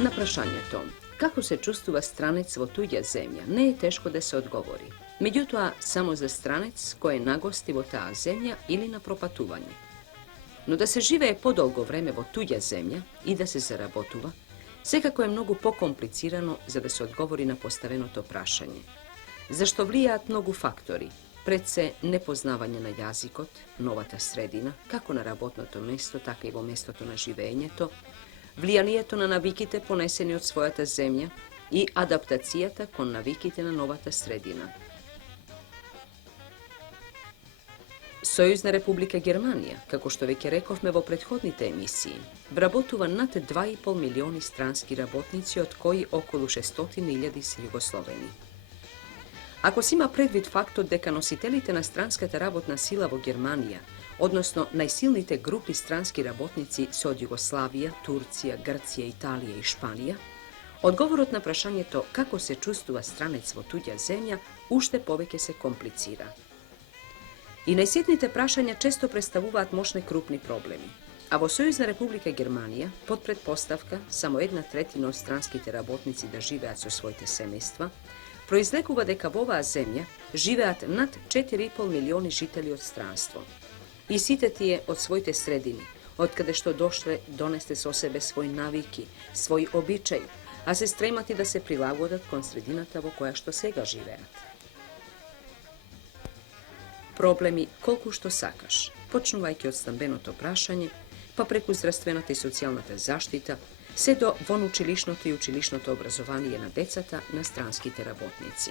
Na prašanje to, kako se čustva stranec vo tuđa zemlja, ne je teško da se odgovori. Međutim, samo za stranec koje je nagostivo ta zemlja ili na propatuvanje. No da se žive podolgo vreme vo tuđa zemlja i da se zarabotuva, sekako je mnogo pokomplicirano za da se odgovori na postaveno to prašanje. Zašto vlijat mnogo faktori, predse nepoznavanje na jazikot, novata sredina, kako na rabotno to mesto, tako i vo mesto to na živenje to, vlijanje to na navikite poneseni od svojata zemlja i adaptacijata kon navikite na novata sredina. Sojuzna Republika Germanija, kako što već rekovme vo prethodnite emisiji, vrabotuva nad 2,5 milioni stranski rabotnici, od koji okolo 600.000 se Jugosloveni. Ako si ima predvid faktor deka nositelite na stranskata rabotna sila vo Germanija, odnosno najsilnite grupi stranski rabotnici su od Jugoslavija, Turcija, Grcija, Italija i Španija, odgovorot na prašanje to kako se čustva stranec vo tuđa zemlja, ušte poveke se komplicira. I najsjetnite prašanja često predstavuvat moćne krupni problemi. A vo Sojuzna Republika Germanija, pod pretpostavka samo 1/3 od stranskite rabotnici da živeat su svojte semejstva, proizlekuva deka vova zemlja živeat nad 4,5 milioni žitelji od stranstvo. I siteti je od svojte sredini, od kada što došle doneste so sebe svoj naviki, svoj običaj, a se stremati da se prilagodat kon sredinata vo koja što sega živeat. Problemi koliko što sakaš, počnuvajke od stambenoto prašanje, pa preko zdravstvenata i socijalnata zaštita, sve do von učilišnoto i učilišnoto obrazovanije na decata na stranskite rabotnici.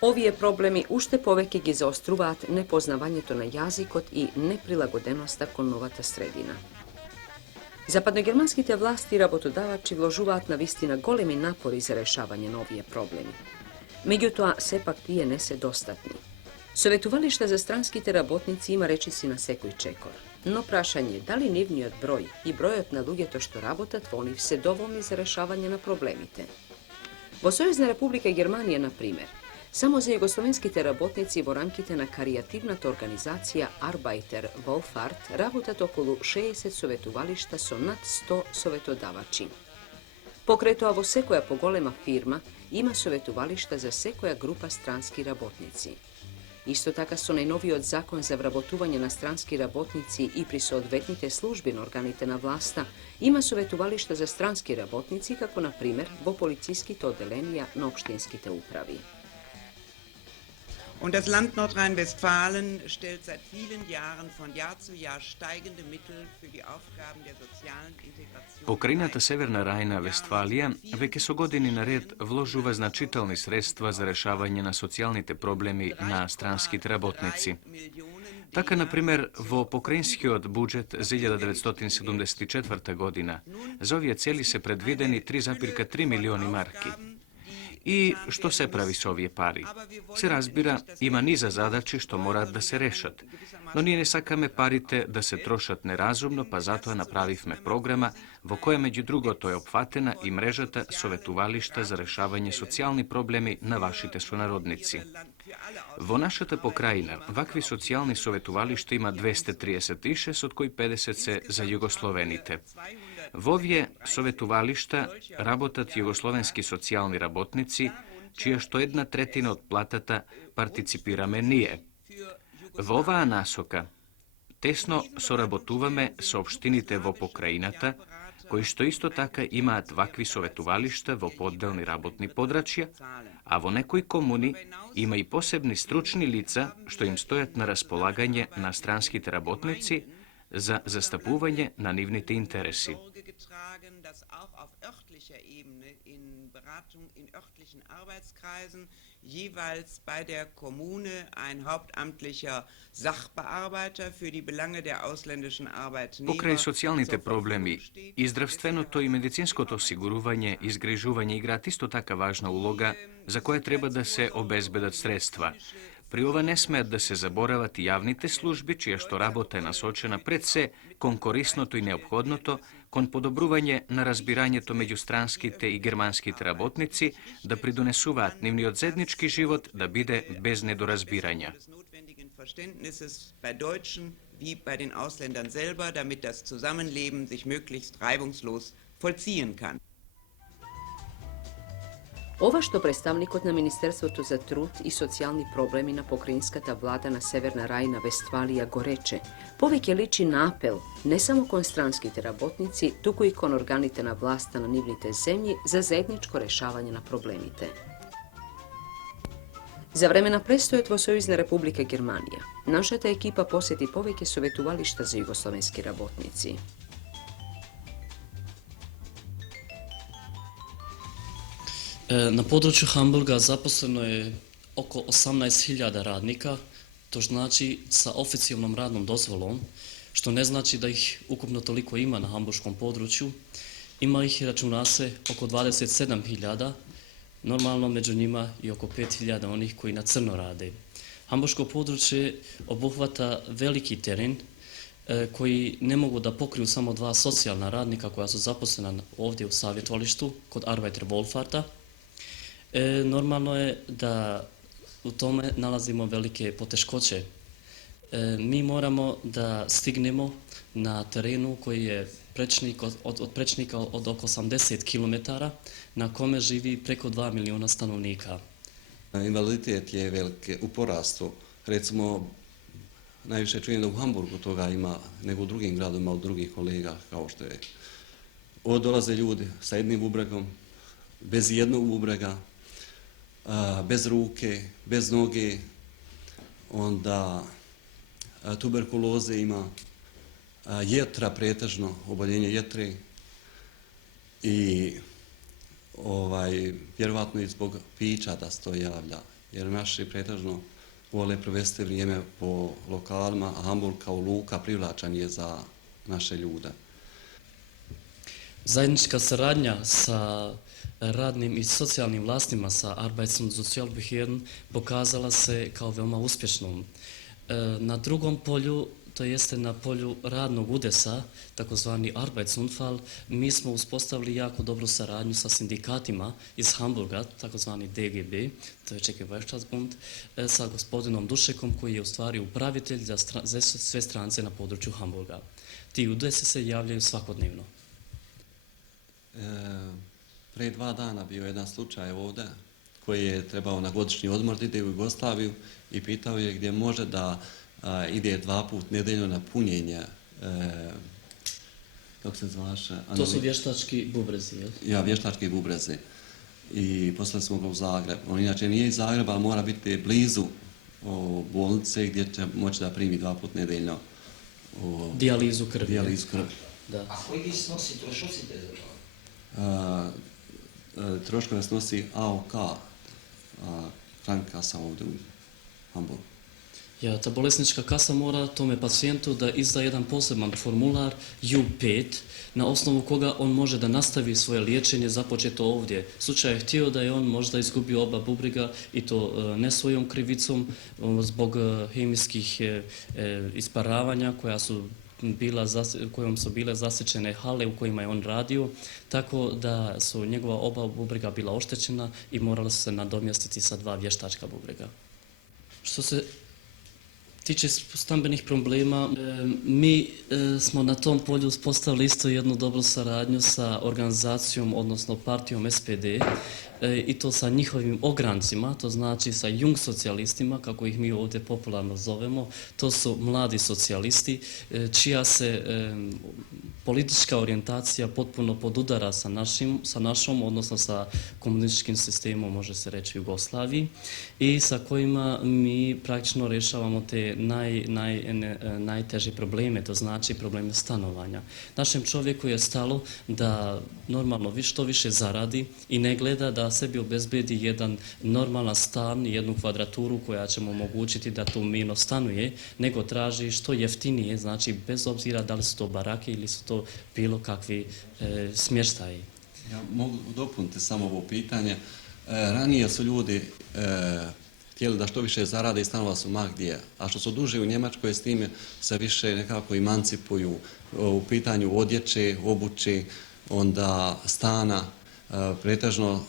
Ovije problemi ušte poveke gi zaostruvat nepoznavanje to na jazikot i neprilagodenosta kon novata sredina. Zapadnogermanskite vlasti i rabotodavači vložuvat na vistina golemi napori za rešavanje novije problemi. Međutim, sepak tije nese dostatni. Sovetuvališta za stranskite rabotnici ima reći si na sekoj čekor. No prašanje, da li nivni od broj i brojot na luge to što rabotat, oni se dovoljni za rešavanje na problemite. Vo Sojuzna Republika Germanija, na primjer, samo za jugoslovenskite rabotnici vorankite na karijativnata organizacija Arbeiter Wohlfahrt rabotat okolo 60 sovetuvališta so nad 100 sovetodavači. Pokreto avo sekoja pogolema firma ima sovetuvališta za sekoja grupa stranski rabotnici. Isto taka su najnoviji od zakon za vrabotuvanje na stranski rabotnici i pri soodvetnite službene organite na vlasta ima sovetuvališta za stranski rabotnici, kako na primjer vo policijskite odelenija na opštinskite upravi. Und das Land Nordrhein-Westfalen stellt seit vielen Jahren von Jahr zu Jahr steigende Mittel für die Aufgaben der sozialen Integration. Pokrajinata Severna Rajna-Vestfalija veke so godini na red vložuva značitelni sredstva za rešavanje na socijalnite problemi na stranskite rabotnici. Taka, na primer, vo pokrajinski od budžet za 1974. godina za ovije celi se predvideni 3,3 milioni marki. I što se pravi s ovije pari? Se razbira, ima niza zadači što mora da se rešat. No nije ne sakame parite da se trošat nerazumno, pa zato napravivme programa vo koje među drugo to je opfatena i mrežata sovetuvališta za rešavanje socijalni problemi na vašite sunarodnici. Vo našata pokrajina vakvi socijalni sovetuvališta ima 236, od koji 50 se za Jugoslovenite. Vovje sovetuvališta rabotat jugoslovenski socijalni rabotnici, čija što 1/3 od platata participirame nije. Vova nasoka tesno sorabotuvame sa opštinite vo pokrajinata, koji što isto taka ima vakvi sovetuvališta vo poddelni rabotni podračja, a vo nekoj komuni ima i posebni stručni lica što im stojat na raspolaganje na stranskite rabotnici za zastupuvanje na nivnite interesi. Jeweils bei der Kommune ein hauptamtlicher Sachbearbeiter für die Belange der ausländischen Arbeitnehmer. Pokraj socijalnite problemi i zdravstveno to i medicinsko to osiguruvanje, izgrižuvanje igrat isto taka važna uloga za koje treba da se obezbedat sredstva. Pri ova ne sme da se zaboravati javnite službi, čija što rabota je nasočena pred se kon korisnoto i neophodnoto, kon podobruvanje na razbiranje to među stranskite i germanskite rabotnici, da pridonesu vatnivni od zednički život, da bide bez nedorazbiranja. Wie bei den Ausländern selber, damit das Zusammenleben sich möglichst reibungslos vollziehen kann. Ова што представникот на Министерството за труд и социјални проблеми на покраинската влада на Северна Рајна Вестфалија го рече, повеќе личи на апел не само кон странските работници, туку и кон органите на власта на нивните земји за заедничко решавање на проблемите. За време на престојот во Сојузна република Германија, нашата екипа посети повеќе советувалишта за југословенски работници. Na području Hamburga zaposleno je oko 18.000 radnika, to znači sa oficijalnom radnom dozvolom, što ne znači da ih ukupno toliko ima na hamburškom području. Ima ih, računa se, oko 27.000, normalno među njima i oko 5.000 onih koji na crno rade. Hamburško područje obuhvata veliki teren koji ne mogu da pokriju samo dva socijalna radnika koja su zaposlena ovdje u savjetovalištu kod Arbeiter Wohlfahrta. Normalno je da u tome nalazimo velike poteškoće. Mi moramo da stignemo na terenu koji je od prečnika od oko 80 km na kome živi preko 2 miliona stanovnika. Invaliditet je velike u porastu. Recimo, najviše čujem da u Hamburgu toga ima nego u drugim gradovima od drugih kolega, kao što je. Dolaze ljudi sa jednim bubregom, bez jednog bubrega, bez ruke, bez noge, onda tuberkuloze ima, jetra pretežno, oboljenje jetre i vjerovatno i zbog pića da se to javlja, jer naši pretežno vole provesti vrijeme po lokalima, a Hamburg kao luka privlačan je za naše ljude. Zajednička saradnja sa radnim i socijalnim vlastima sa Arbeits- und Sozialbehörden pokazala se kao veoma uspješnom. Na drugom polju, to jeste na polju radnog udesa, takozvani Arbeitsunfall, mi smo uspostavili jako dobru saradnju sa sindikatima iz Hamburga, takozvani DGB, to je Čeki Wirtschaftsbund, sa gospodinom Dušekom koji je u stvari upravitelj za sve strance na području Hamburga. Ti udesi se javljaju svakodnevno. Pre 2 dana bio jedan slučaj ovdje koji je trebao na godišnji odmor da ide u Jugoslaviju i pitao je gdje može da ide 2 puta nedeljno na punjenje, kako se zvaše? To su vještački bubrezi, jel? Ja, vještački bubrezi. I poslali smo ga u Zagreb. On inače nije iz Zagreba, ali mora biti blizu bolnice gdje će moći da primi 2 puta nedeljno dijalizu krvi. Dijalizu krvi. Da. A koji snosi troškovi za to? Troškove snosi AOK, Krankenkassa ovdje u Hamburgu. Ja, ta bolesnička kasa mora tome pacijentu da izda jedan poseban formular U5 na osnovu koga on može da nastavi svoje liječenje započeto ovdje. Slučaj je htio da je on možda izgubio oba bubrega i to ne svojom krivicom zbog hemijskih isparavanja kojom su bile zasječene hale u kojima je on radio, tako da su njegova oba bubrega bila oštećena i morala su se nadomjestiti sa 2 vještačka bubrega. Što se tiče stambenih problema, mi smo na tom polju uspostavili isto jednu dobru saradnju sa organizacijom, odnosno partijom SPD, i to sa njihovim ograncima, to znači sa jung socijalistima, kako ih mi ovdje popularno zovemo. To su mladi socijalisti, čija se politička orijentacija potpuno podudara sa našom, odnosno sa komunističkim sistemom, može se reći, Jugoslaviji, i sa kojima mi praktično rješavamo te najteže probleme, to znači probleme stanovanja. Našem čovjeku je stalo da normalno što više zaradi i ne gleda da sebi obezbedi jedan normalan stan, jednu kvadraturu koja će mu omogućiti da tu mirno stanuje, nego traži što jeftinije, znači bez obzira da li su to barake ili su to bilo kakvi smještaji. Ja mogu dopuniti samo ovo pitanje. Ranije su ljudi htjeli da što više zarade i stanova su ma gdje, a što su duže u Njemačkoj s time se više nekako emancipuju u pitanju odjeće, obuće, onda stana, pretežno,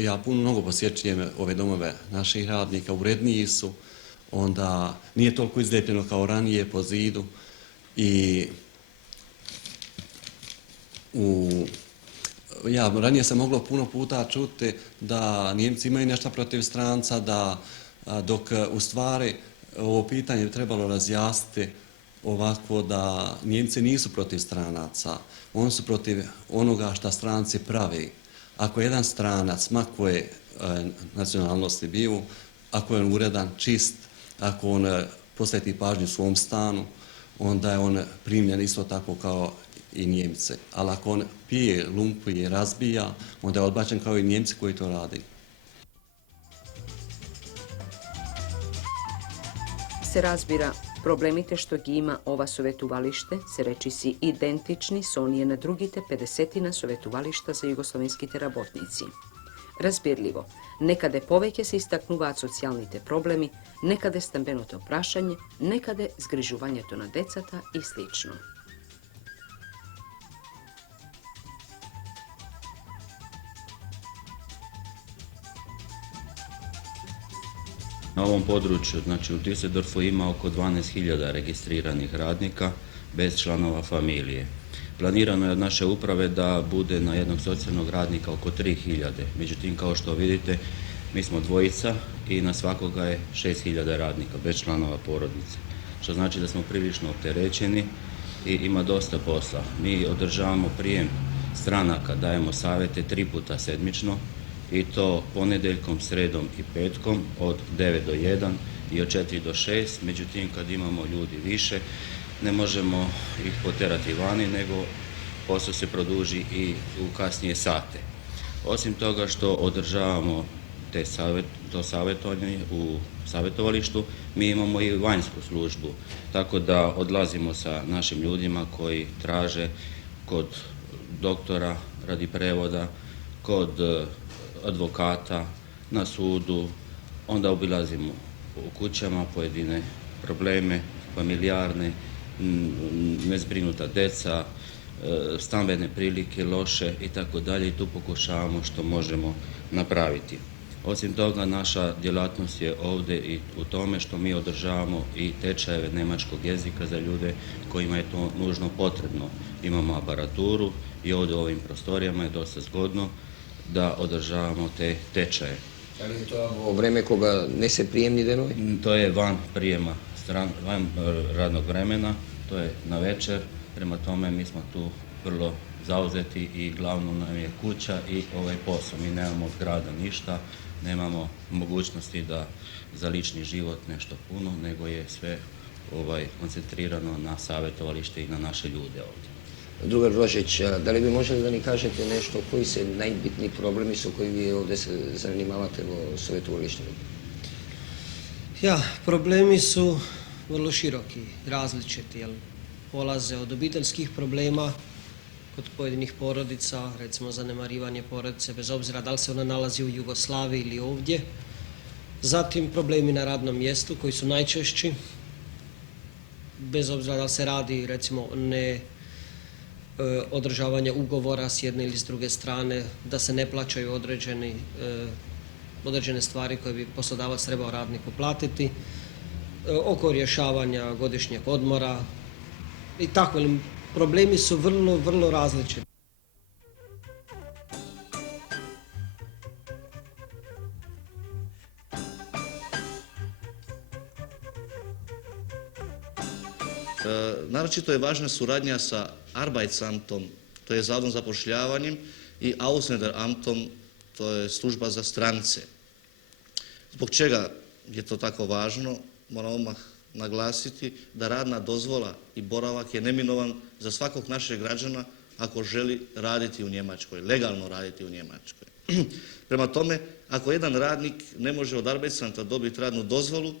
ja mnogo posjećujem ove domove naših radnika, uredniji su, onda nije toliko izlijepljeno kao ranije po zidu i u ranije se moglo puno puta čuti da Nijemci imaju nešto protiv stranca, dok u stvari ovo pitanje bi trebalo razjasniti ovako da Nijemci nisu protiv stranaca, oni su protiv onoga što stranci pravi. Ako jedan stranac, ma koje nacionalnosti bio, ako je on uredan, čist, ako on posveti pažnju svom stanu, onda je on primljen isto tako kao i Njemci. Ali ako on pije, lumpuje, razbija, onda je odbačen kao i Njemci koji to radi. Se razbira problemite što gi ima ova sovetuvalište, se reči si identični s onije na drugite 50 sovetuvališta za jugoslovenskite rabotnici. Razbirljivo, nekade poveke se istaknuvaat socijalnite problemi, nekade stambenoto prašanje, nekade zgrižuvanje to na decata i slično. Na ovom području, znači u Düsseldorfu ima oko 12.000 registriranih radnika bez članova familije. Planirano je od naše uprave da bude na jednog socijalnog radnika oko 3.000. Međutim, kao što vidite, mi smo dvojica i na svakoga je 6.000 radnika bez članova porodice. Što znači da smo prilično opterećeni i ima dosta posla. Mi održavamo prijem stranaka, dajemo savjete 3 puta sedmično i to ponedjeljkom, sredom i petkom od 9 do 1 i od 4 do 6. Međutim, kad imamo ljudi više, ne možemo ih poterati vani, nego posao se produži i u kasnije sate. Osim toga što održavamo to savjetovanje u savjetovalištu, mi imamo i vanjsku službu, tako da odlazimo sa našim ljudima koji traže kod doktora radi prevoda, kod advokata, na sudu, onda obilazimo u kućama pojedine probleme, familijarne, nezbrinuta deca, stambene prilike loše i tako dalje, i tu pokušavamo što možemo napraviti. Osim toga, naša djelatnost je ovdje i u tome što mi održavamo i tečajeve njemačkog jezika za ljude kojima je to nužno potrebno. Imamo aparaturu i ovdje u ovim prostorijama je dosta zgodno da održavamo te tečaje. Ali je to vreme koga ne se prijemni denovi? To je van prijema, van radnog vremena, to je na večer, prema tome mi smo tu vrlo zauzeti i glavno nam je kuća i ovaj posao. Mi nemamo od grada ništa, nemamo mogućnosti da za lični život nešto puno, nego je sve koncentrirano na savjetovalište i na naše ljude ovdje. Drugar Rožić, da li bi moželi da ni kažete nešto koji se najbitniji problemi su koji vi ovdje se zanimavate o savjetovalištima? Ja, problemi su vrlo široki, različiti, jer polaze od obiteljskih problema kod pojedinih porodica, recimo zanemarivanje porodice, bez obzira da li se ona nalazi u Jugoslaviji ili ovdje. Zatim problemi na radnom mjestu koji su najčešći, bez obzira da li se radi recimo ne održavanje ugovora s jedne ili s druge strane, da se ne plaćaju određene stvari koje bi poslodavac trebao radniku platiti, oko rješavanja godišnjeg odmora i tako. Problemi su vrlo, vrlo različiti. Naročito je važna suradnja sa Arbeitsamtom, to je Zavodom za zapošljavanjem, i Ausländeramtom, to je služba za strance. Zbog čega je to tako važno? Moram odmah naglasiti da radna dozvola i boravak je neminovan za svakog našeg građana ako želi raditi u Njemačkoj, legalno raditi u Njemačkoj. Prema tome, ako jedan radnik ne može od Arbeitsamta dobiti radnu dozvolu,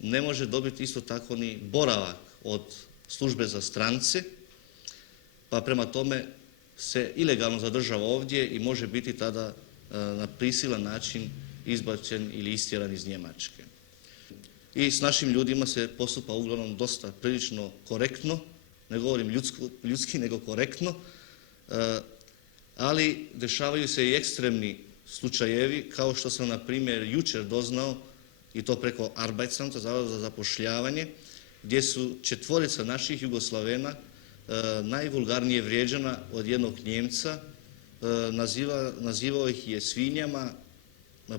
ne može dobiti isto tako ni boravak od službe za strance, pa prema tome se ilegalno zadržava ovdje i može biti tada na prisilan način izbačen ili istjeran iz Njemačke. I s našim ljudima se postupa uglavnom dosta prilično korektno, ne govorim ljudski nego korektno, ali dešavaju se i ekstremni slučajevi, kao što sam na primjer jučer doznao, i to preko Arbeitsamta, Zavoda za zapošljavanje, gdje su 4 naših Jugoslavena najvulgarnije vrijeđana od jednog Njemca nazivao ih je svinjama,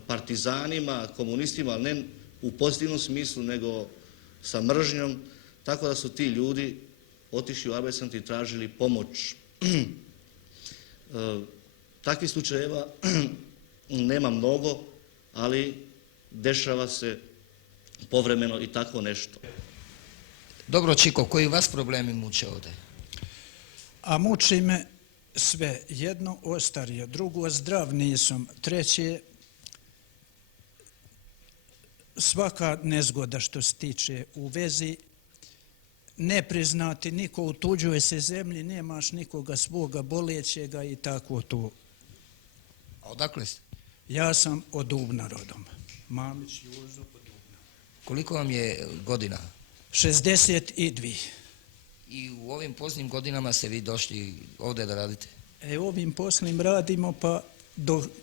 partizanima, komunistima, ali ne u pozitivnom smislu, nego sa mržnjom, tako da su ti ljudi otišli u Arbeitsamt i tražili pomoć. Takvih slučajeva nema mnogo, ali dešava se povremeno i tako nešto. Dobro, Čiko, koji vas problemi muče ovdje? A muči me sve. Jedno, ostario, drugo, zdrav nisam, treće, svaka nezgoda što se tiče u vezi, ne priznati, niko u tuđoj se zemlji, nemaš nikoga svoga bolećega i tako to. A odakle ste? Ja sam od Dubna rodom. Mamić Jozo od Dubna. Koliko vam je godina? 62. I u ovim posljednjim godinama ste vi došli ovdje da radite? Ovim posljednjim radimo, pa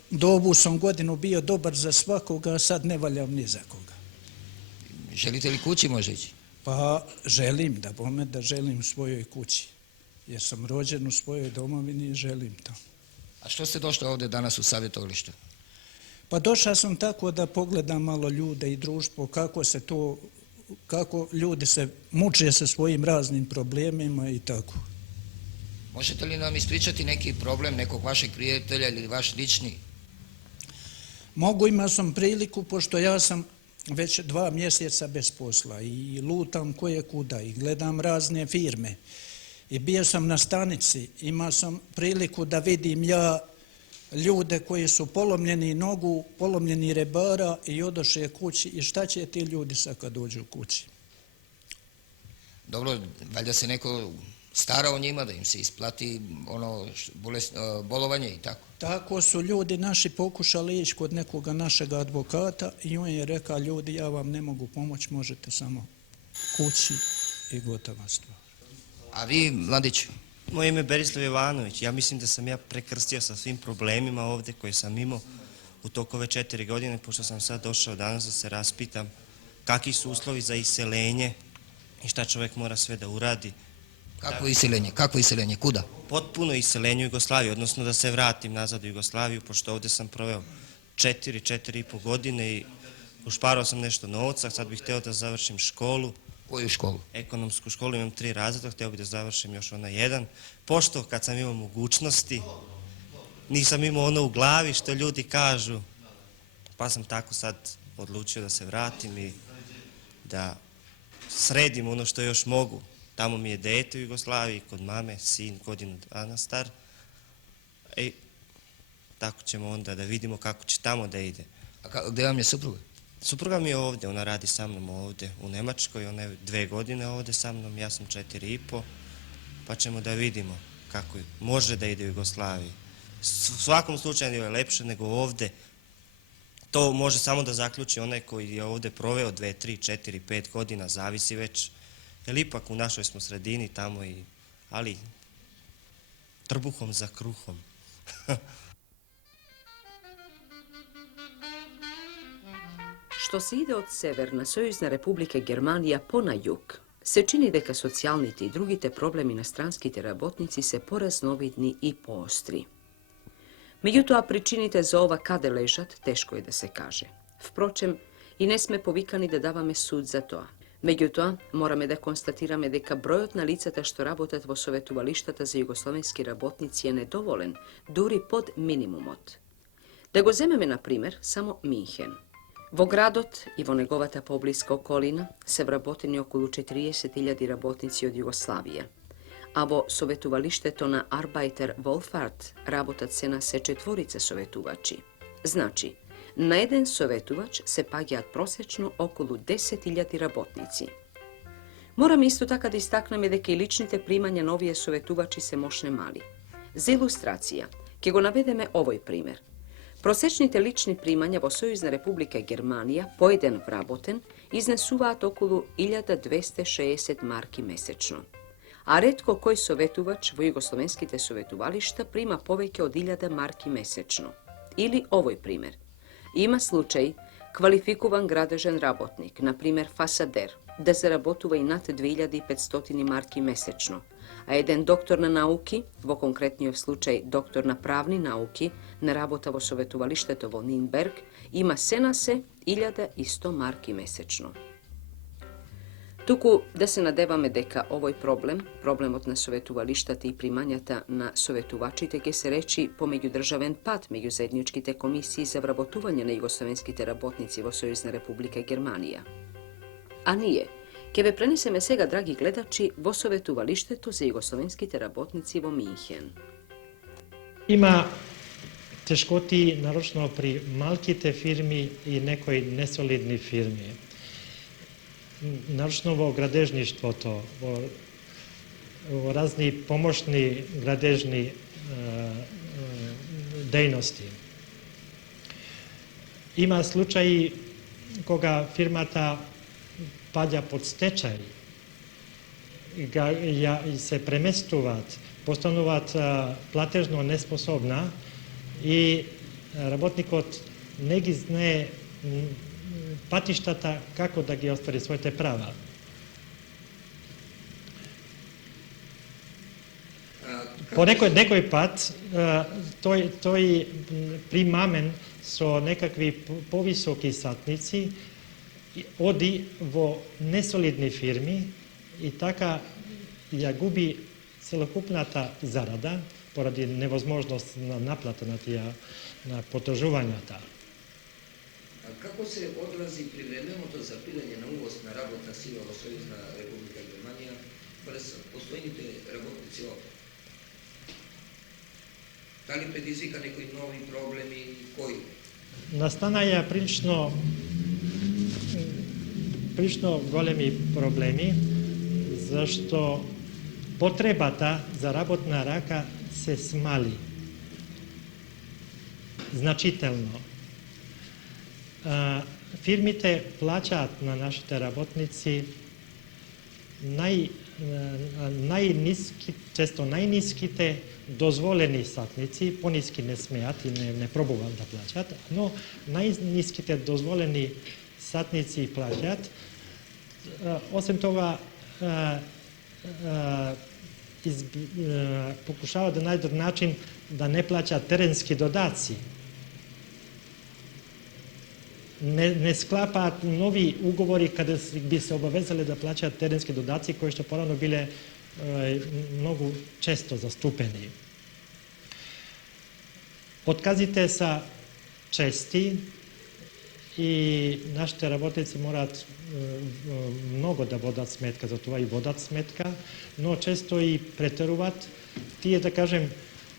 do ovu sam godinu bio dobar za svakoga, a sad ne valjam ni za koga. Želite li kući može ići? Pa želim, da želim u svojoj kući. Jer sam rođen u svojoj domovini i želim to. A što ste došli ovdje danas u savjetovalištu? Pa došao sam tako da pogledam malo ljude i društvo, kako ljudi se muče sa svojim raznim problemima i tako. Možete li nam ispričati neki problem nekog vašeg prijatelja ili vaš lični? Mogu, imao sam priliku, pošto ja sam već 2 mjeseca bez posla i lutam koje kuda i gledam razne firme. I bio sam na stanici, imao sam priliku da vidim ja ljude koji su polomljeni nogu, polomljeni rebara i odoše kući. I šta će ti ljudi sad kad dođu kući? Dobro, valjda se neko stara o njima da im se isplati bolovanje i tako. Tako su ljudi naši pokušali ići kod nekoga našega advokata i on je rekao, ljudi, ja vam ne mogu pomoći, možete samo kući i gotova stvar. A vi, mladić? Moje ime je Berislav Jovanović. Ja mislim da sam ja prekrstio sa svim problemima ovdje koje sam imao u toku ove 4 godine, pošto sam sad došao danas da se raspitam kakvi su uslovi za iseljenje i šta čovjek mora sve da uradi. Kakvo iseljenje? Kakvo iseljenje? Kuda? Potpuno iseljenje u Jugoslaviju, odnosno da se vratim nazad u Jugoslaviju, pošto ovdje sam proveo 4,5 godine i ušparao sam nešto novca, sad bih htio da završim školu. Koju školu? Ekonomsku školu, imam 3 razreda, htio bih da završim još onaj jedan. Pošto kad sam imao mogućnosti, nisam imao ono u glavi što ljudi kažu, pa sam tako sad odlučio da se vratim i da sredim ono što još mogu. Tamo mi je dete u Jugoslaviji, kod mame, sin godinu dana star. I tako ćemo onda da vidimo kako će tamo da ide. A gdje vam je supruga? Supruga mi je ovdje, ona radi sa mnom ovdje u Njemačkoj, ona je 2 godine ovdje sa mnom, ja sam 4,5, pa ćemo da vidimo kako može da ide u Jugoslaviji. U svakom slučaju je lepše nego ovdje. To može samo da zaključi onaj koji je ovdje proveo 2, 3, 4, 5 godina, zavisi već. Jer ipak u našoj smo sredini tamo ali trbuhom za kruhom. Što se ide od severna Sojuzna republike Germanija po na jug, se čini deka socijalniti i drugite problemi na stranskite rabotnici se poraznovidni i poostri. Međutim, pričinite za ova kade ležat, teško je da se kaže. Vpročem, i ne sme povikani da davame sud za to. Međutim, morame da konstatirame deka brojotna licata što rabotat vo sovetuvalištata za jugoslovenski rabotnici je nedovolen, duri pod minimumot. Da go zememe, na primer, samo Minhen. Vo gradot i vo negovata pobliska okolina se vrabotini okolo 40.000 rabotnici od Jugoslavije, a vo sovetuvalište to na Arbeiter Wohlfahrt rabotat se na se 4 sovetuvači. Znači, na jedan sovetuvač se pagijat prosječno okolo 10.000 rabotnici. Moram isto tako da istaknem deke i ličnite primanja novije sovetuvači se mošne mali. Za ilustracija, ke go navedeme ovoj primjer. Prosečnite lični primanja vo Sojuzna republike Germanija po jedan vraboten iznesuvat okolo 1260 marki mesečno. A retko koji sovetuvač vo jugoslovenskite sovetuvališta prima poveke od 1000 marki mesečno. Ili ovoj primjer. Ima slučaj kvalifikovan gradežen rabotnik, na primjer fasader, da zarabotuva i nad 2500 marki mesečno, a jeden doktor na nauki, vo konkretnijo slučaj doktor na pravni nauki, naravota vo sovetovališteto vo Nürnberg, ima 1100 marki mesečno. Туку да се надеваме дека овој проблем, проблемот на советувалиштата и примањата на советувачите, ќе се речи по меѓудржавен пат меѓу заедничките комисии за вработување на југословенските работници во Сојузна република Германија. А ние ќе ве пренесеме сега, драги гледачи, во советувалиштето за југословенските работници во Минхен. Има тешкоти нарочно при малките фирми и некои несолидни фирми. Нарочно во градежништвото, во разни помошни градежни дејности. Има случаи кога фирмата паѓа под стечај, и се преместуваат, постануваат платежно неспособна и работникот не ги знае патиштата како да ги оствари своите права. По некој пат тој примамен со некакви повисоки сатници оди во несолидни фирми и така ја губи целокупната зарада поради невозможност на наплата на потржувањата. Како се одрази привременото запирање на увоз на работна сила во Сојузна република Германија през постојните работници овде? Дали предизвика некои нови проблеми и кои? Настанаја прилично големи проблеми, зашто потребата за работна рака се смали значително. Фирмите плаќаат на нашите работници често најниските дозволени сатници, пониски не смеат и не пробуваат да плаќаат, но најниските дозволени сатници плаќаат. Освен тоа, покушаваат да најдат начин да не плаќаат теренски додаци. Не склапаат нови уговори каде би се обавезале да плаќаат теренски додаци, кои што порано биле многу често заступени. Отказите са чести и нашите работници мораат многу да водат сметка за това и водат сметка, но често и претеруваат. Тие, да кажем,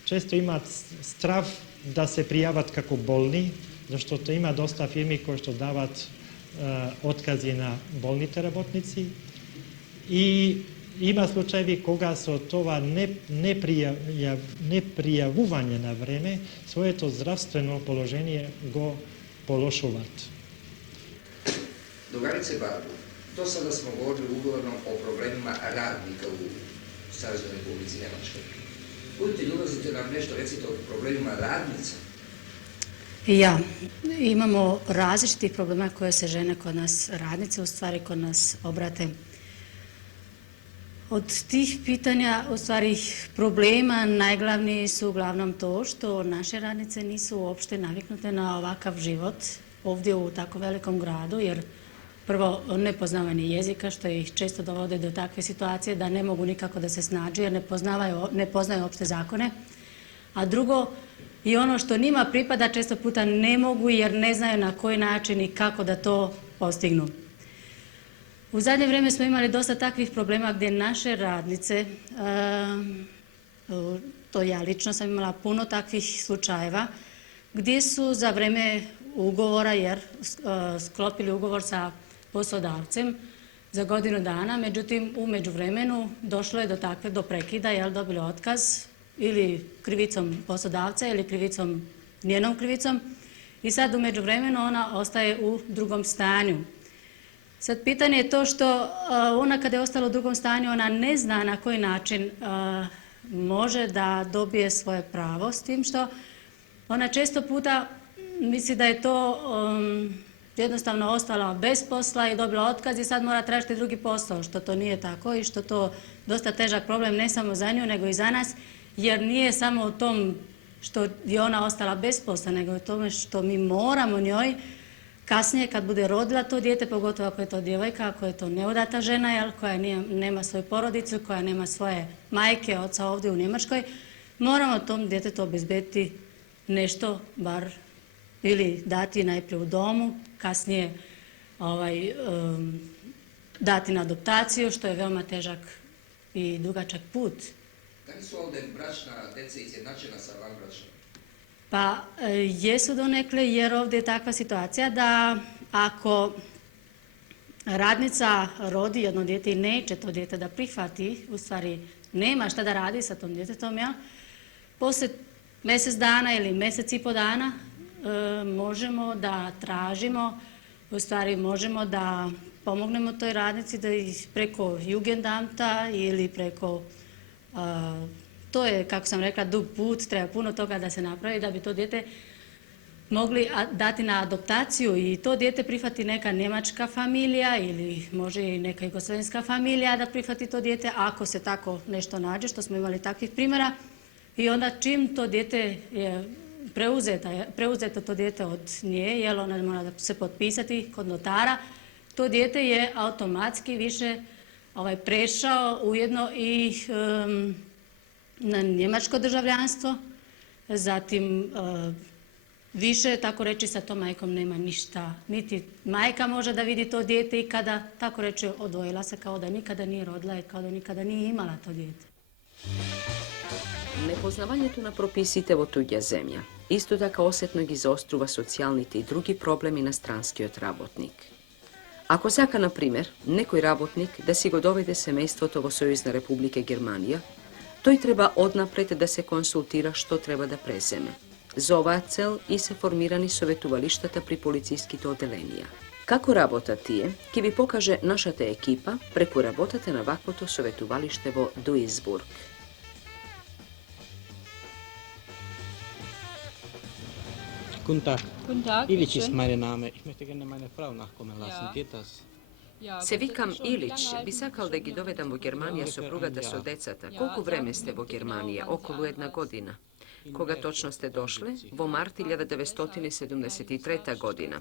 често имаат страв да се пријават како болни, заштото има доста фирми кои што дават откази на болните работници и има случаи кога со това непријавување на време своето здравствено положение го полошуваат. Другарице Барбу, до сада смо говорили уговорно о проблемима радника у Саветнoj Републици Немачка. Будете љубазни нам нешто реците о проблемима радница? Ja, imamo različitih problema koje se žene kod nas, radnice u stvari kod nas obrate. Od tih pitanja, u stvari problema, najglavniji su uglavnom to što naše radnice nisu uopšte naviknute na ovakav život ovdje u tako velikom gradu, jer prvo nepoznavanje jezika što ih često dovode do takve situacije da ne mogu nikako da se snađu jer ne poznaju opšte zakone, a drugo, i ono što njima pripada često puta ne mogu jer ne znaju na koji način i kako da to postignu. U zadnje vrijeme smo imali dosta takvih problema gdje naše radnice, to ja lično sam imala puno takvih slučajeva, gdje su za vrijeme ugovora, jer sklopili ugovor sa poslodavcem za godinu dana, međutim u međuvremenu došlo je do prekida, dobili otkaz, ili krivicom poslodavca ili krivicom, njenom krivicom i sad u međuvremenu ona ostaje u drugom stanju. Sad pitanje je to što ona kada je ostala u drugom stanju ona ne zna na koji način može da dobije svoje pravo, s tim što ona često puta misli da je to jednostavno ostala bez posla i dobila otkaz i sad mora tražiti drugi posao, što to nije tako i što to dosta težak problem ne samo za nju nego i za nas, jer nije samo u tom što je ona ostala bez posla, nego u tome što mi moramo njoj kasnije kad bude rodila to dijete, pogotovo ako je to djevojka, ako je to neudata žena, koja nema svoju porodicu, koja nema svoje majke, oca ovdje u Njemačkoj, moramo tom djetetu obezbediti nešto bar ili dati najprije u domu, kasnije dati na adoptaciju, što je veoma težak i dugačak put. Da li su ovdje bračna deca izjednačena sa vanbračnom? Pa jesu donekle, jer ovdje je takva situacija da ako radnica rodi jedno dijete i neće to dijete da prihvati, u stvari nema šta da radi sa tom djetetom, poslije mjesec dana ili mjesec i po dana možemo da tražimo, u stvari možemo da pomognemo toj radnici da preko Jugendamta ili preko, to je, kako sam rekla, dug put, treba puno toga da se napravi da bi to dijete mogli dati na adoptaciju i to dijete prihvati neka njemačka familija ili može i neka jugoslavenska familija da prihvati to dijete ako se tako nešto nađe, što smo imali takvih primjera. I onda čim to dijete je preuzeto to dijete od nje, jer ona mora da se potpisati kod notara, to dijete je automatski više prešao ujedno i na njemačko državljanstvo, zatim više, tako reći, sa tom majkom nema ništa. Niti majka može da vidi to dijete i kada, tako reći, odvojila se kao da nikada nije rodila i kao da nikada nije imala to dijete. Непознавањето на прописите во туѓа земја исто така осетно ги заострува социјалните и други проблеми на странскиот работник. Ако сака, на пример, некој работник да си го доведе семејството во Сојузна република Германија, тој треба однапред да се консултира што треба да преземе. За оваа цел и се формирани советувалиштата при полициските оделенија. Како работат тие, ќе ви покаже нашата екипа преку работата на ваквото советувалиште во Дуисбург. Guten Tag. Guten Tag. Ilić ist mein Name. Ich möchte gerne meine Frau nachkommen lassen. Geht das? Се викам Илиć, би сакал да ги доведам во Германија сопругата со децата. Колку време сте во Германија? Околу 1 година. Кога точно сте дошле? Во март 1973 година.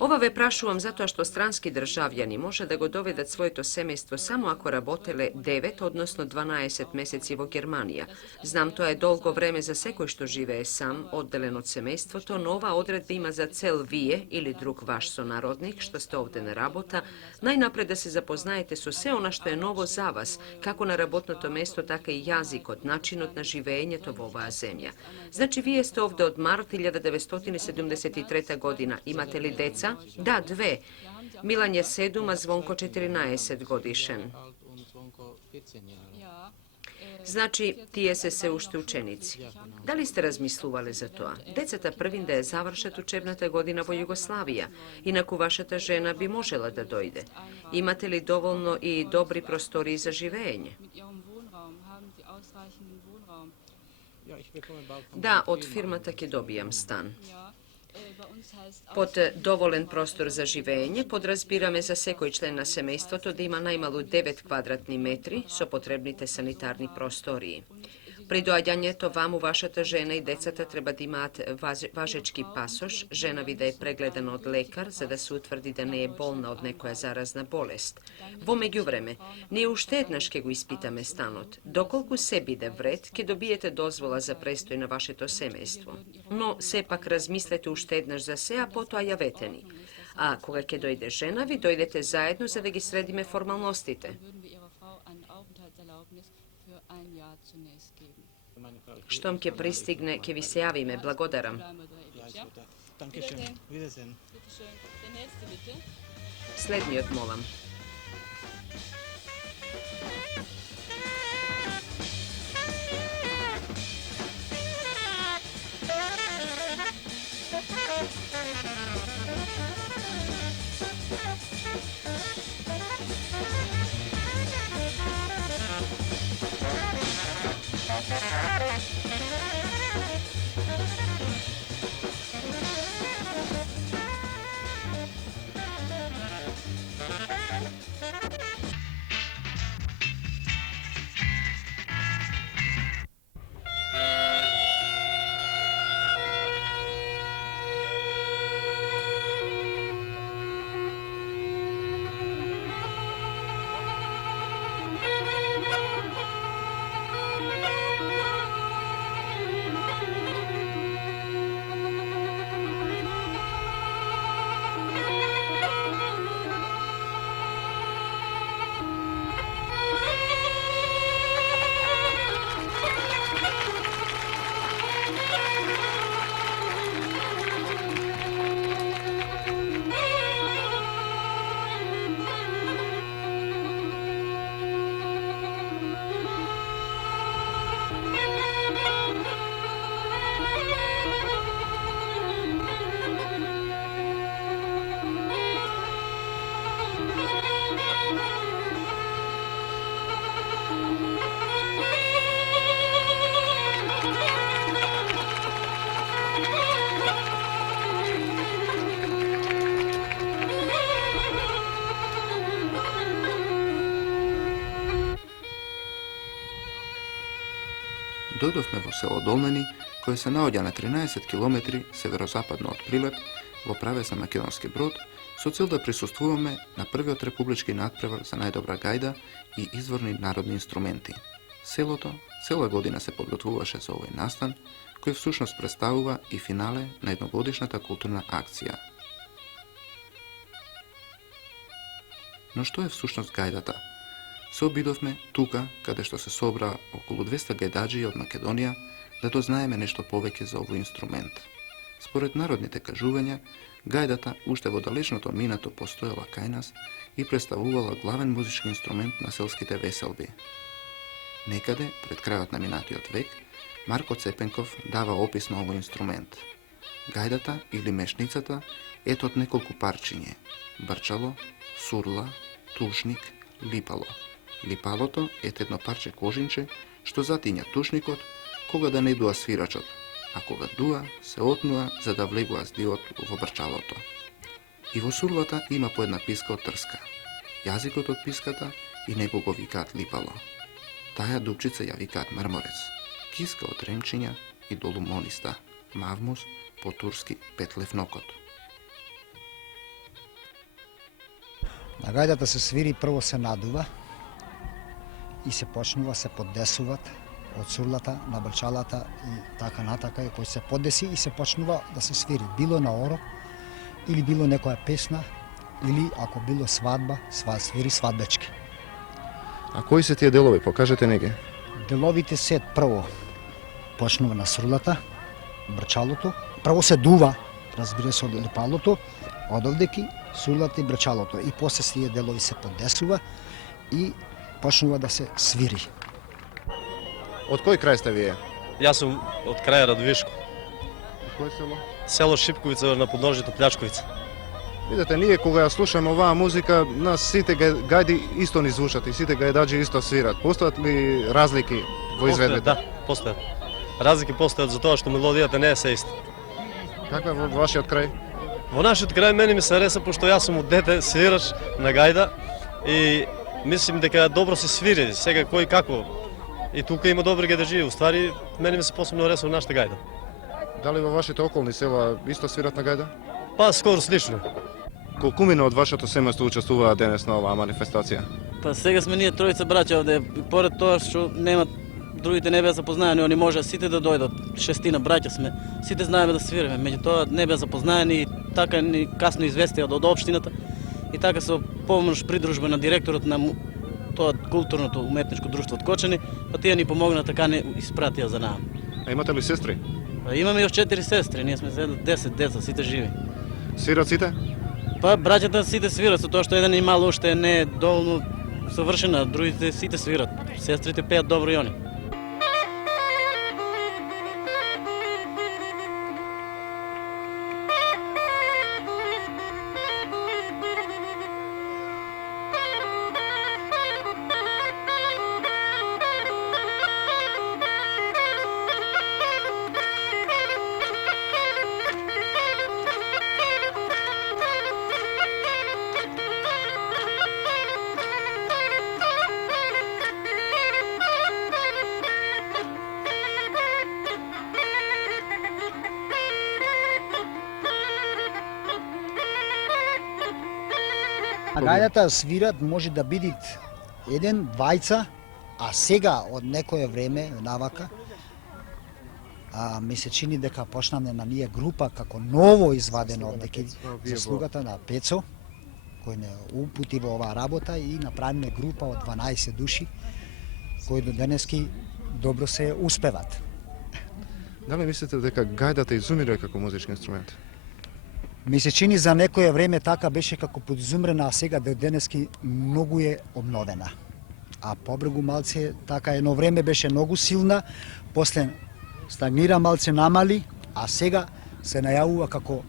Ова ве прашувам затоа што странски државјани може да го доведат своето семејство само ако работеле 9, односно 12 месеци во Германија. Знам, тоа е долго време за секој што живее сам, одделен од семејството, но ова одредба има за цел вие или друг ваш сонародник што сте овде на работа, најнапред да се запознаете со се она што е ново за вас, како на работното место, така и јазикот, начинот на живеењето во оваа земја. Значи, вие сте овде од март 1973 година. Имате ли деца? Да, 2. Милан е 7, а Звонко 14 годишен. Значи, тие се уште ученици. Дали сте размислувале за тоа? Децата првин да ја завршат учебната година во Југославија, инаку вашата жена би можела да дојде. Имате ли доволно и добри простории за живеење? Да, од фирмата ќе добијам стан. Под доволен простор за живеење подразбираме за секој член на семејството да има најмалу 9 квадратни метри со потребните санитарни простории. При доаѓањето ваму вашата жена и децата треба да имаат важечки пасош, жена ви да е прегледана од лекар за да се утврди да не е болна од некоја заразна болест. Во меѓувреме, ние уште еднаш ќе го испитаме станот. Доколку се биде вред, ќе добиете дозвола за престој на вашето семејство. Но сепак размислете уште еднаш за се, а потоа јавете ни. А кога ќе дојде жена ви, дојдете заедно за да ги средиме формалностите. Штом ќе пристигне, ќе ви се јавиме. Благодарам. Следниот молам. Дојдовме во село Долнени, кое се наоѓа на 13 км северозападно од Прилеп, во правец на Македонски Брод, со цел да присуствуваме на првиот републички надпревар за најдобра гајда и изворни народни инструменти. Селото цела година се подготвуваше за овој настан, кој всушност представува и финале на едногодишната културна акција. Но што е всушност гајдата? Се обидовме тука, каде што се собра околу 200 гајдаджи од Македонија, да дознаеме нешто повеќе за овој инструмент. Според народните кажувања, гајдата уште во далечното минато постоела кај нас и представувала главен музички инструмент на селските веселби. Некаде, пред крајот на минатиот век, Марко Цепенков дава опис на овој инструмент. Гајдата или мешницата е од неколку парчиња: брчало, сурла, тушник, липало. Липалото е едно парче кожинче што затиња тушникот кога да не дуа свирачот, а кога дуа се отнува за да влегува здивот во брчалото. И во сурлата има по една писка од трска. Јазикот од писката и него го викаат липало. Таја дупчица ја викаат мрморец. Киска од ремчиња и долу мониста. Мавмус, по турски петлев нокот. На гајдата се свири, прво се надува и се почнува, се поддесуват од сурлата на брчалата и така натака, кој се подеси и се почнува да се свири. Било на орок, или било некоја песна, или ако било свадба, свири свадбечки. А кои се тие делови? Покажете неги. Деловите се прво почнува на сурлата, брчалото, прво се дува, разбира се, од липалото, одовдеки, сурлата и брчалото. И после тие делови се поддесува и почнува да се свири. Од кој крај сте вие? Јас сум од крај Радовишко. Кој село? Село Шипковица на подножјето Плячковица. Видете, ние кога ја слушаме оваа музика, нас сите гајди исто ни звучат и сите гајдаџи исто свират. Постојат ли разлики во изведбите? Да, постојат. Разлики постојат за тоа што мелодијата не е се иста. Каква е во вашиот крај? Во нашиот крај мене ми се ареса, пошто јас сум од дете свирач на гајда и мислим дека добро се свири, сега кој како. И тука има добри гајдаџи, уствари мене ми се посебно ареса нашата гајда. Дали во вашите околни села исто свират на гајда? Па скоро слично. Колкумина од вашето семејство учествуваа денес на оваа манифестација? Па сега сме ние тројца браќа овде, поред тоа што немат другите не беа запознаени, они може сите да дојдат, 6 браќа сме, сите знаеме да свириме, меѓутоа не беа запознаени и така ни касно известија од општината и така со помош придружба на директорот на тоа културното уметничко друштво од Кочани, па тие ни помогна, така не испратија за нам. А имате ли сестри? Па имаме још 4 сестри, ние сме 10 деца, сите живи. Свират сите? Па браќата сите свират, со тоа што еден имал уште не е доволно совршена, другите сите свират. Сестрите пеат добро и они. На гајдата свират може да бидат еден, двајца, а сега од некое време навака ми се чини дека почнаме на ние група како ново извадено од деки заслугата на Пецо, кој не упути во оваа работа и направиме група од 12 души кои до денески добро се успеват. Дали мислите дека гајдата изумира како музички инструмент? Ми се чини за некое време така беше како подизумрена, а сега до денески многу е обновена. А побрегу малце така едно време беше многу силна, после стагнира, малце намали, а сега се најавува како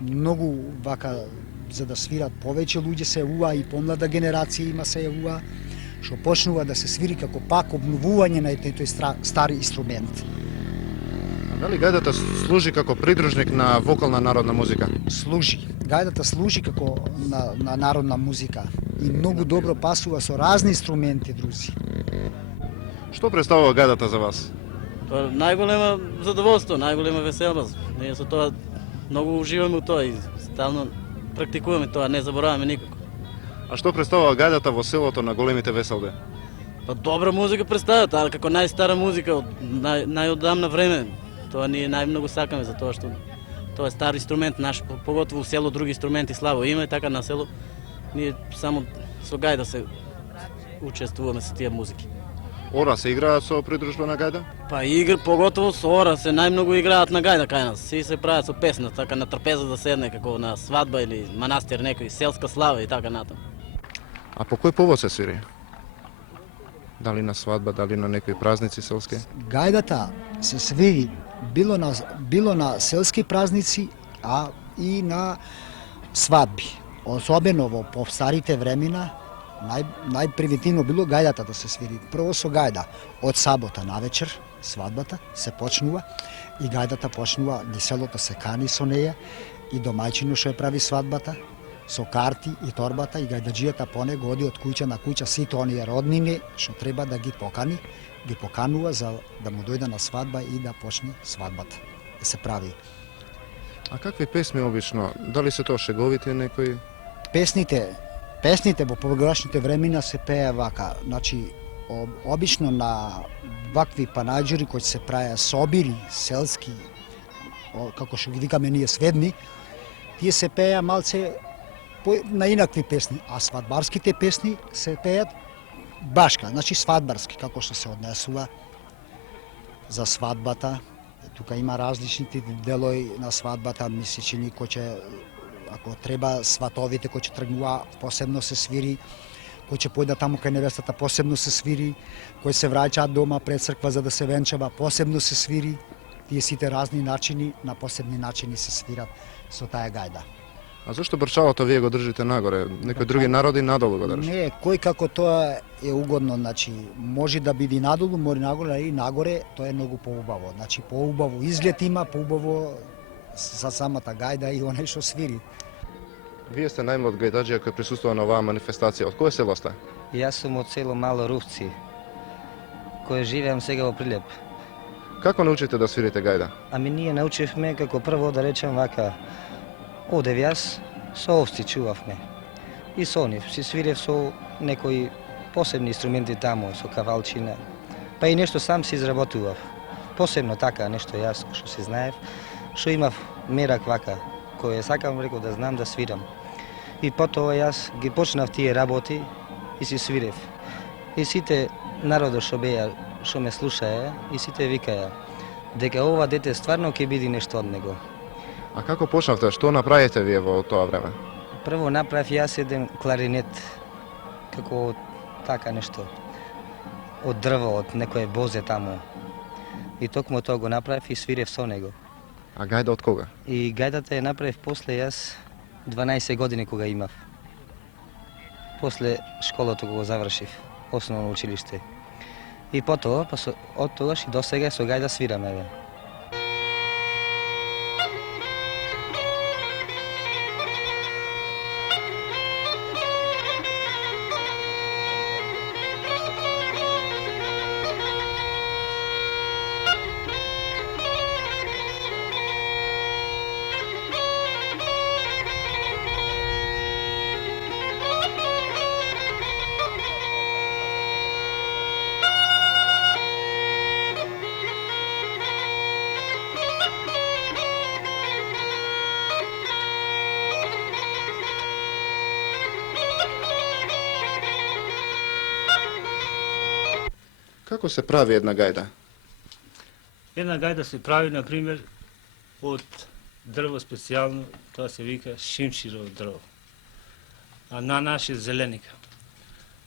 многу вака за да свират повеќе луѓе се јавува и помлада генерација има се јавува, што почнува да се свири како пак обновување на тој стари инструмент. А дали гајдата служи како придружник на вокална народна музика? Служи. Гајдата служи како на народна музика и многу добро пасува со разни инструменти друзи. Што представува гајдата за вас? Тоа најголема задоволство, најголема веселба. Ние со тоа многу уживаме у тоа и стално практикуваме тоа, не забораваме никако. А што представува гајдата во селото на големите веселби? Па добра музика представува, таа како најстара музика од најодамна време. Тоа ние најмногу сакаме за тоа што тоа е стар инструмент наш, поготово у село други инструменти слабо има и така на село ние само со гајда се учествуваме со тие музики. Ора се играат со придружба на гајда? Па поготово со ора се најмногу играат на гајда кај нас. Сите се прават со песна, така на трпеза да седне како на свадба или манастир некој, селска слава и така натаму. А по кој повод се свири? Дали на свадба, дали на некои празници селски? Гајдата се свири било на селски празници, а и на свадби. Особено во старите времена, најпривитивно било гајдата да се свири. Прво со гајда, од сабота на вечер, свадбата, се почнува и гајдата почнува, ни селото се кани со неја и домајчино што ја прави свадбата, со карти и торбата и гајдаџијата по него оди од куќа на куќа сите оние роднини што треба да ги покани, ги поканува за да му дојде на свадба и да почне свадбата да се прави. А какви песми обично? Дали се тоа шеговите некои? Песните во погрешните времена се пее вака, значи обично на вакви панаџери кои се праја собири селски, како што ги викаме ние сведни, тие се пеја малце на инакви песни, а свадбарските песни се пеат башка, значи свадбарски, како што се однесува за свадбата. Тука има различните делови на свадбата, ми се чини кој ќе, ако треба сватовите кои ќе тргнува, посебно се свири, кој ќе појде таму кај невестата, посебно се свири, кои се враќаат дома пред црква за да се венчава, посебно се свири. Тие сите разни начини, на посебни начини се свират со таа гајда. А зашто брчалото вие го држите нагоре? Некои други народи надолу го држат? Не, кој како тоа е угодно, значи може да биде надолу, може нагоре и нагоре, тоа е многу поубаво. Значи поубаво изглед има, поубаво за самата гајда и онај што свири. Вие сте најмлад гајдаџија кој присуствува на оваа манифестација. Од кое село сте? Јас сум од село Мало Рувци, кој живеам сега во Прилеп. Како научите да свирите гајда? Ами ние научивме како прво да речем вака, одев јас, со овци чувавме. И со нив си свирев со некои посебни инструменти таму, со кавалчина. Па и нешто сам си изработував. Посебно така нешто јас, што се знаев, што имав мерак вака, кој сакам рекол да знам да свирам. И потоа јас ги почнав тие работи и си свирев. И сите народот што беа, што ме слушаја, и сите викаја дека ова дете стварно ќе биде нешто од него. А како почнавте? Што направите вие во тоа време? Прво направив јас еден кларинет, како така нешто, од дрво, од некое бозе таму. И токму тоа го направив и свирев со него. А гајда од кога? И гајдата ја направив после јас 12 години кога имав. После школото кога го завршив, основно училиште. И потоа, од тогаш и до сега со гајда свираме, бе. Како се прави една гајда? Една гајда се прави, например, од дрво специјално, тоа се вика шимширово дрво. А на наше зеленика.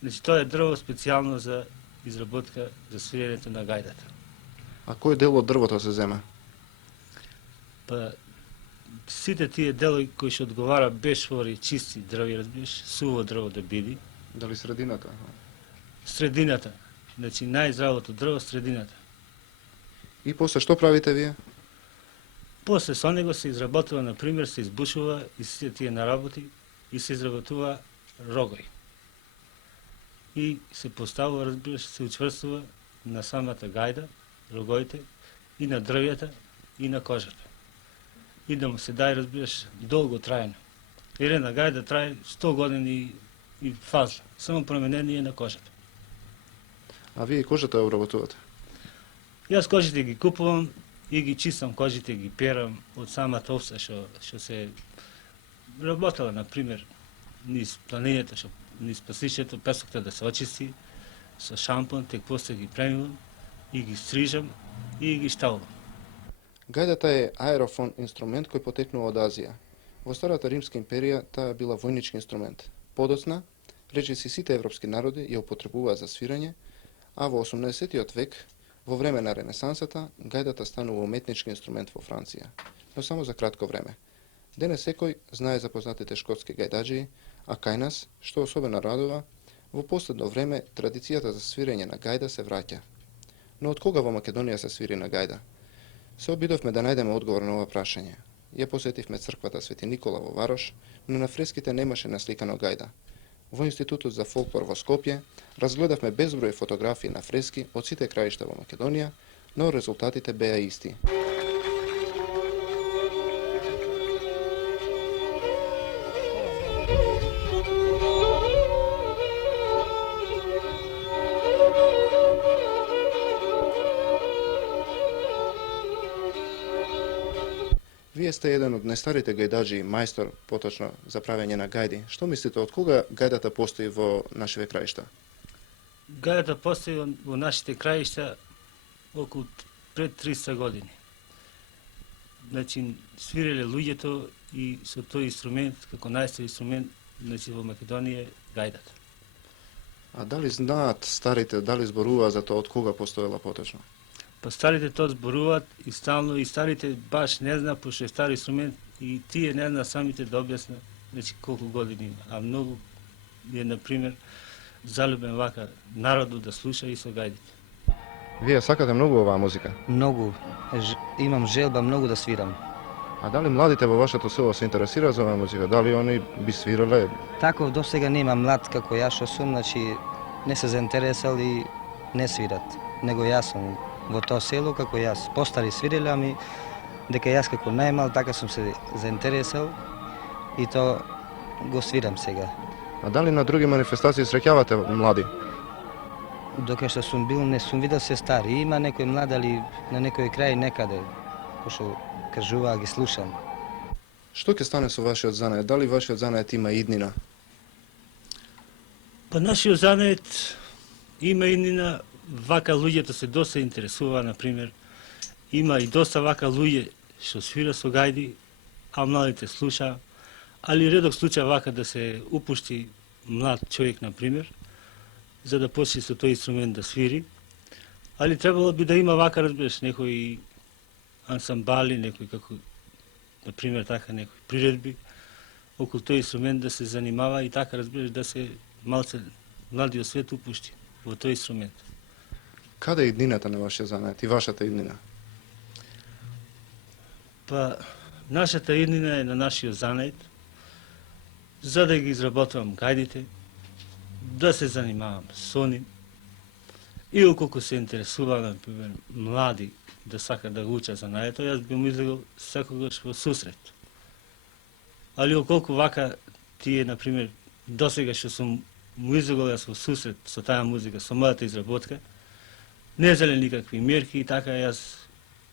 Значи, тоа е дрво специјално за изработка за свирењето на гајдата. А кој дел од дрвото се зема? Па, сите тие делови кои што одговара бешвори, чисти дрви, разбираш, суво дрво да биде. Дали средината? Средината. Значи најздравото дрво средината. И после што правите вие? После со него се изработува, например, се избушува и сите тие наработи и се изработува рогој. И се поставува, разбираш, се учврстува на самата гајда, рогоите, и на дрвјата, и на кожата. И да му се дај, разбираш, долго трајно. Jer една гајда трае 100 години и фаза, само променение на кожата. А вие кожата обработувате? Јас кожите ги купувам и ги чистам кожите, ги перам од самата овца што се работела, например, низ планината, низ пасишето, песокта да се очисти со шампон, тек после ги премивам и ги стрижам и ги шталвам. Гајдата е аерофон инструмент кој потекнува од Азија. Во старата Римска империја таа била војнички инструмент. Подоцна, речиси сите европски народи ја употребуваа за свирење, а во 18-тиот век, во време на Ренесансата, гајдата станува уметнички инструмент во Франција, но само за кратко време. Денес секој знае за познатите шкотски гајдаџии, а кај нас, што особено радува, во последно време традицијата за свирење на гајда се враќа. Но од кога во Македонија се свири на гајда? Се обидовме да најдеме одговор на ова прашање. Ја посетивме црквата Свети Никола во Варош, но на фреските немаше насликано гајда. Во Институтот за фолклор во Скопје разгледавме безброј фотографии на фрески од сите краишта во Македонија, но резултатите беа исти. Вие сте еден од најстарите гајдаџи, мајстор, поточно, за правење на гајди. Што мислите, од кога гајдата постои во нашите краишта? Гајдата постои во нашите краишта околу пред 300 години. Значи, свиреле луѓето и со тој инструмент, како најстар инструмент, значи во Македонија е гајдата. А дали знаат старите, дали зборуваат за тоа од кога постоела поточно? Па старите тоа зборуваат и стално, и старите баш не знаат, пошто е стар инструмент, и тие не знаат самите да објаснат, значи колку години има. А многу е, например, залюбен вака народу да слуша и со гајдите. Вие сакате многу оваа музика? Многу. Имам желба многу да свирам. А дали младите во вашето село се интересираат за оваа музика? Дали они би свирале? Таков досега нема млад како јас што сум, значи не се заинтересал и не свират. Него јас сум во тоа село како јас. Постари свиреле, ами дека јас како најмал така сум се заинтересал и то го свирам сега. А дали на други манифестации среќавате млади? Докато што сум бил, не сум видел се стари. Има некој млад, али на некој крај некаде, пошто кажува, ги слушам. Што ќе стане со вашиот занает? Дали вашиот занает има иднина? Па нашиот занает има иднина. Вака луѓето се доста интересува, например. Има и доста вака луѓе што свира со гајди, а младите слуша. Али редок случај вака да се упушти млад човек, например, за да почне со тој инструмент да свири. Али требало би да има вака, разбираш, некои ансамбали, некои како, например, така некои приредби околу тој инструмент да се занимава и така, разбираш, да се малце младиот свет упушти во тој инструмент. Каде е иднината на вашиот занает и вашата иднина? Па, нашата иднина е на нашиот занает, за да ги изработвам гајдите, да се занимавам со нив, и околку се интересува, например, млади да сака да го учат занаето, јас би му излегол секогаш во сусрет. Али околку вака тие, например, досега што сум му излегол јас во сусрет со таа музика, со мојата изработка, не зале никакви мерки и така јас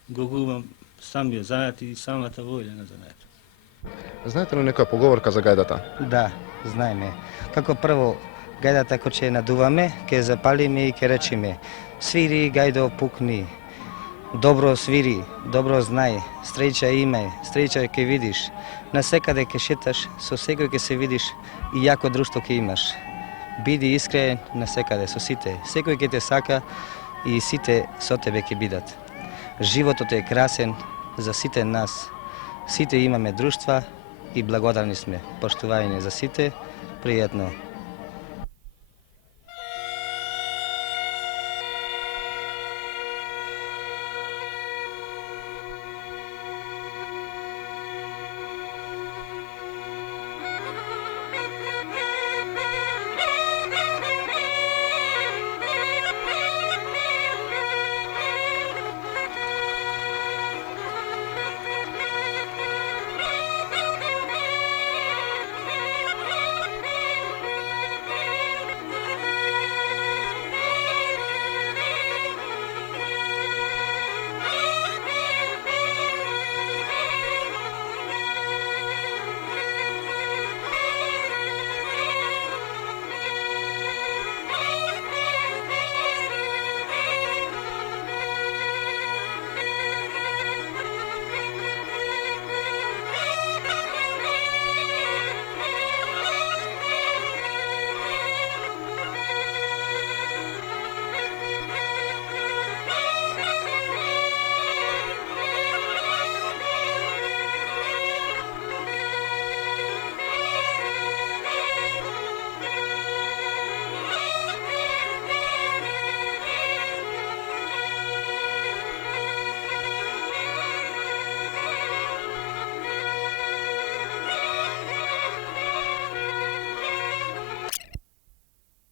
го губам самиот занает и самата воља на занаето. Знаете ли некоја поговорка за гајдата? Да, знаеме. Како прво, гајдата кој ќе надуваме, ќе запалиме и ќе речиме: свири, гајдо, пукни. Добро свири, добро знај, среќа имај, среќа ќе видиш. Насекаде ќе шеташ, со секој ќе се видиш и јако друштво ќе имаш. Биди искрен насекаде со сите, секој ќе те сака и сите со тебе ќе бидат. Животот е красен за сите нас. Сите имаме друштва и благодарни сме. Поштување за сите, пријатно